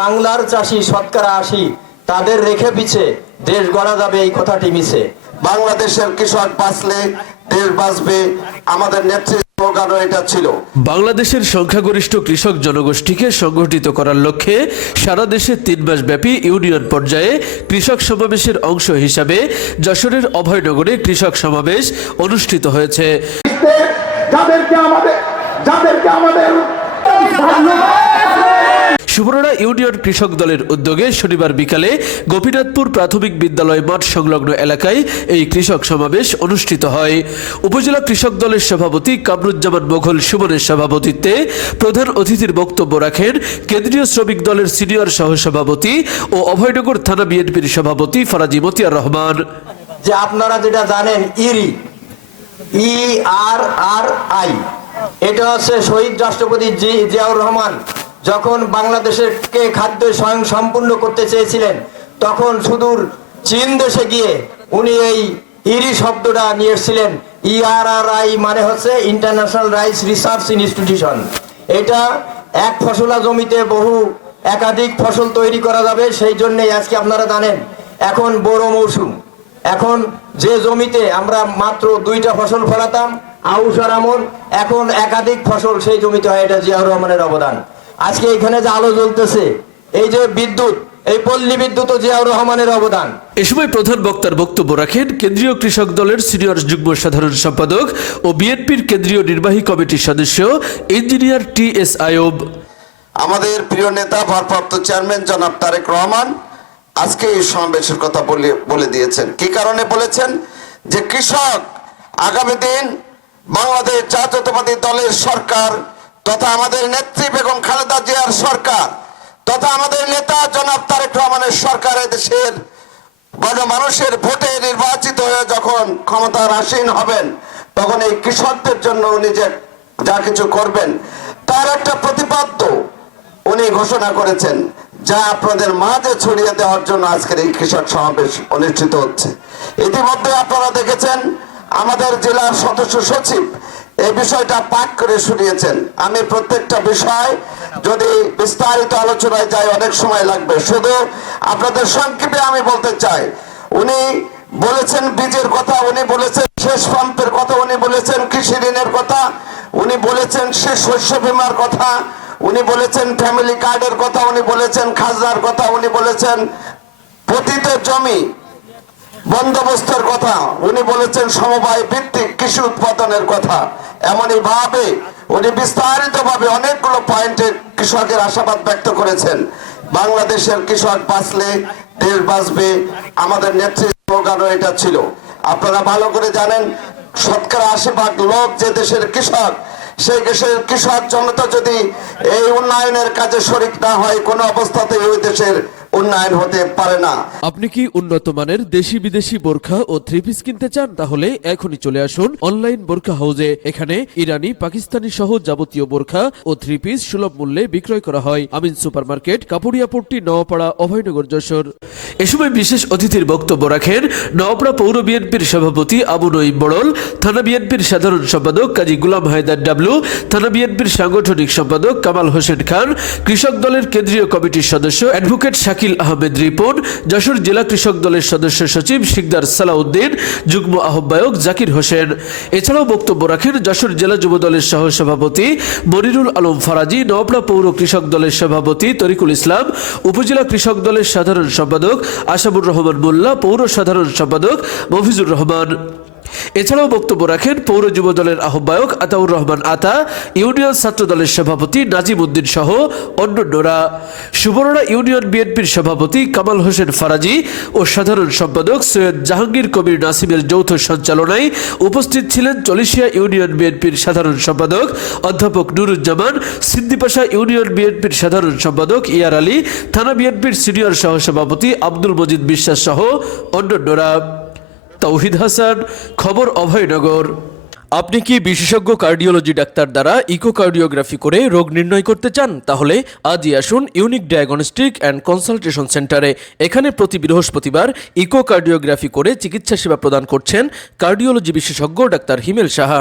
বাংলার চাষি শতকরা ৮০, তাদের রেখে পিছে দেশ গড়া যাবে এই কথাটি মিছে। বাংলাদেশের কৃষক বাঁচলে দেশ বাঁচবে, আমাদের নেত্রী স্লোগানও এটা ছিল। বাংলাদেশের সংখ্যাগরিষ্ঠ কৃষক জনগোষ্ঠীকে সংগঠিত করার লক্ষ্যে সারা দেশে ৩ মাস ব্যাপী ইউনিয়ন পর্যায়ে কৃষক সমাবেশের অংশ হিসাবে যশোরের অভয়নগরে কৃষক সমাবেশ অনুষ্ঠিত হয়েছে। সুবর্ণা ইউনিয়ন কৃষক দলের উদ্যোগে শনিবার বিকালে গোপীনাথপুর প্রাথমিক বিদ্যালয় মাঠ সংলগ্ন এলাকায় এই কৃষক সমাবেশ অনুষ্ঠিত হয়। উপজেলা কৃষক দলের সভাপতি কামরুজ্জামান মোঘল সুমনের সভাপতিত্বে প্রধান অতিথির বক্তব্য রাখেন কেন্দ্রীয় শ্রমিক দলের সিনিয়র সহসভাপতি ও অভয়নগর থানা বিএনপির সভাপতি ফরাজি মতিয়ার রহমান। যে আপনারা যেটা জানেন ERRI, এটা হচ্ছে শহীদ রাষ্ট্রপতি জিয়াউর রহমান যখন বাংলাদেশকে খাদ্য স্বয়ং সম্পূর্ণ করতে চেয়েছিলেন, তখন সুদূর চীন দেশে গিয়ে উনি এই ইরি শব্দটা নিয়ে এসেছিলেন। ERRI মানে হচ্ছে ইন্টারন্যাশনাল রাইস রিসার্চ ইনস্টিটিউশন। এটা এক ফসলা জমিতে একাধিক ফসল তৈরি করা যাবে। সেই জন্যই আজকে আপনারা জানেন এখন বোরো মৌসুম, এখন যে জমিতে আমরা মাত্র 2টা ফসল ফলাতাম আউশ আর আমন, এখন একাধিক ফসল সেই জমিতে হয়। এটা জিয়াউর রহমানের অবদান। আজকে এখানে যে আলো জ্বলতেছে, এই যে বিদ্যুৎ, এই পল্লী বিদ্যুৎ ও জিয়াউর রহমানের অবদান। এ সময় প্রধান বক্তার বক্তব্য রাখেন কেন্দ্রীয় কৃষক দলের সিনিয়র যুগ্ম সাধারণ সম্পাদক ও বিএনপির কেন্দ্রীয় নির্বাহী কমিটির সদস্য ইঞ্জিনিয়ার TS আয়ুব। আমাদের প্রিয় নেতা ভারপ্রাপ্ত চেয়ারম্যান জনাব তারেক রহমান আজকে এই সমাবেশের কথা বলে দিয়েছেন। কি কারণে বলেছেন? যে কৃষক আগামী দিন বাংলাদেশ জাতীয়তাবাদী দলের সরকার তথা আমাদের নেত্রী বেগম খালেদা জিয়ার সরকার তথা আমাদের নেতা জনাব তারেক রহমানের সরকার দেশের গণমানুষের ভোটে নির্বাচিত হয়ে যখন ক্ষমতার আসীন হবেন, তখন এই কৃষকদের জন্য উনি যে যা কিছু করবেন তার একটা প্রতিপাদ্য উনি ঘোষণা করেছেন, যা আপনাদের মাঝে ছড়িয়ে দেওয়ার জন্য আজকের এই কৃষক সমাবেশ অনুষ্ঠিত হচ্ছে। ইতিমধ্যে আপনারা দেখেছেন আমাদের জেলার সদস্য সচিব এই বিষয়টা পাঠ করে শুনিয়েছেন। আমি প্রত্যেকটা বিষয় যদি বিস্তারিত আলোচনায় যাই অনেক সময় লাগবে, শুধু আপনাদের সংক্ষেপে আমি বলতে চাই। উনি বলেছেন বীজের কথা, উনি বলেছেন শেষ পাম্পের কথা, উনি বলেছেন কৃষি ঋণের কথা, উনি বলেছেন শেষ শস্য বীমার কথা, উনি বলেছেন ফ্যামিলি কার্ডের কথা, উনি বলেছেন খাজনার কথা, উনি বলেছেন পতিত জমি বন্দোবস্তের কথা, উনি বলেছেন সমবায় ভিত্তিক কৃষি উৎপাদনের কথা। এমনই ভাবে উনি বিস্তারিত ভাবে অনেকগুলো পয়েন্টে কৃষকের আশাবাদ ব্যক্ত করেছেন। বাংলাদেশের কৃষক বাঁচলে দেশ বাঁচবে, আমাদের নেত্রী স্লোগানও এটা ছিল। আপনারা ভালো করে জানেন 80% লোক যে দেশের কৃষক, সেই দেশের কৃষক জনতা যদি এই উন্নয়নের কাজে শরিক না হয়, কোনো অবস্থাতেই ওই দেশের উন্নয়ন হতে পারে না। আপনি কি উন্নত মানের দেশি বিদেশি বোরখা ও থ্রি পিস কিনতে চান? তাহলে এখনই চলে আসুন অনলাইন বোরখা হাউজে। এখানে ইরানি, পাকিস্তানি সহ যাবতীয় বোরখা ও থ্রি পিস সুলভ মূল্যে বিক্রয় করা হয়। আমিন সুপারমার্কেট, কাপুরিয়াপট্টি, নওয়াপাড়া, অভয়নগর, যশোর। এ সময় বিশেষ অতিথির বক্তব্য রাখেন নওয়াপাড়া পৌর বিএনপির সভাপতি আবু নঈম বড়ল, থানা বিএনপির সাধারণ সম্পাদক কাজী গুলাম হায়দার ডাবলু, থানা বিএনপির সাংগঠনিক সম্পাদক কামাল হোসেন খান, কৃষক দলের কেন্দ্রীয় কমিটির সদস্য অ্যাডভোকেট শাকিল আহমেদ রিপন, যশোর জেলা কৃষক দলের সদস্য সচিব শিকদার সালাউদ্দিন, যুগ্ম আহ্বায়ক জাকির হোসেন। এছাড়াও বক্তব্য রাখেন যশোর জেলা যুব দলের সহ সভাপতি মনিরুল আলম ফরাজি, নওয়াপাড়া পৌর কৃষক দলের সভাপতি তরিকুল ইসলাম, উপজেলা কৃষক দলের সাধারণ সম্পাদক আশাবুর রহমান মোল্লা, পৌর সাধারণ সম্পাদক মফিজুর রহমান। এছাড়াও বক্তব্য রাখেন পৌর যুব দলের আহ্বায়ক আতাউর রহমান আতা, ইউনিয়ন ছাত্র দলের সভাপতি নাজিম উদ্দিন সহ অন্যান্যরা। সুবর্ণা ইউনিয়ন বিএনপির সভাপতি কামাল হোসেন ফরাজি ও সাধারণ সম্পাদক সৈয়দ জাহাঙ্গীর কবির নাসিমের যৌথ সঞ্চালনায় উপস্থিত ছিলেন চলিশিয়া ইউনিয়ন বিএনপির সাধারণ সম্পাদক অধ্যাপক নুরুজ্জামান, সিদ্দিপাশা ইউনিয়ন বিএনপির সাধারণ সম্পাদক ইয়ার আলী, থানা বিএনপির সিনিয়র সহসভাপতি আব্দুল মজিদ বিশ্বাস সহ অন্যান্যরা। তৌহিদ হাসান, খবর, অভয়নগর। আপনি কি বিশেষজ্ঞ কার্ডিওলজি ডাক্তার দ্বারা ইকোকার্ডিওগ্রাফি করে রোগ নির্ণয় করতে চান? তাহলে আজই আসুন ইউনিক ডায়াগনস্টিক অ্যান্ড কনসালটেশন সেন্টারে। এখানে প্রতি বৃহস্পতিবার ইকোকার্ডিওগ্রাফি করে চিকিৎসা সেবা প্রদান করছেন কার্ডিওলজি বিশেষজ্ঞ ডাক্তার হিমেল সাহা।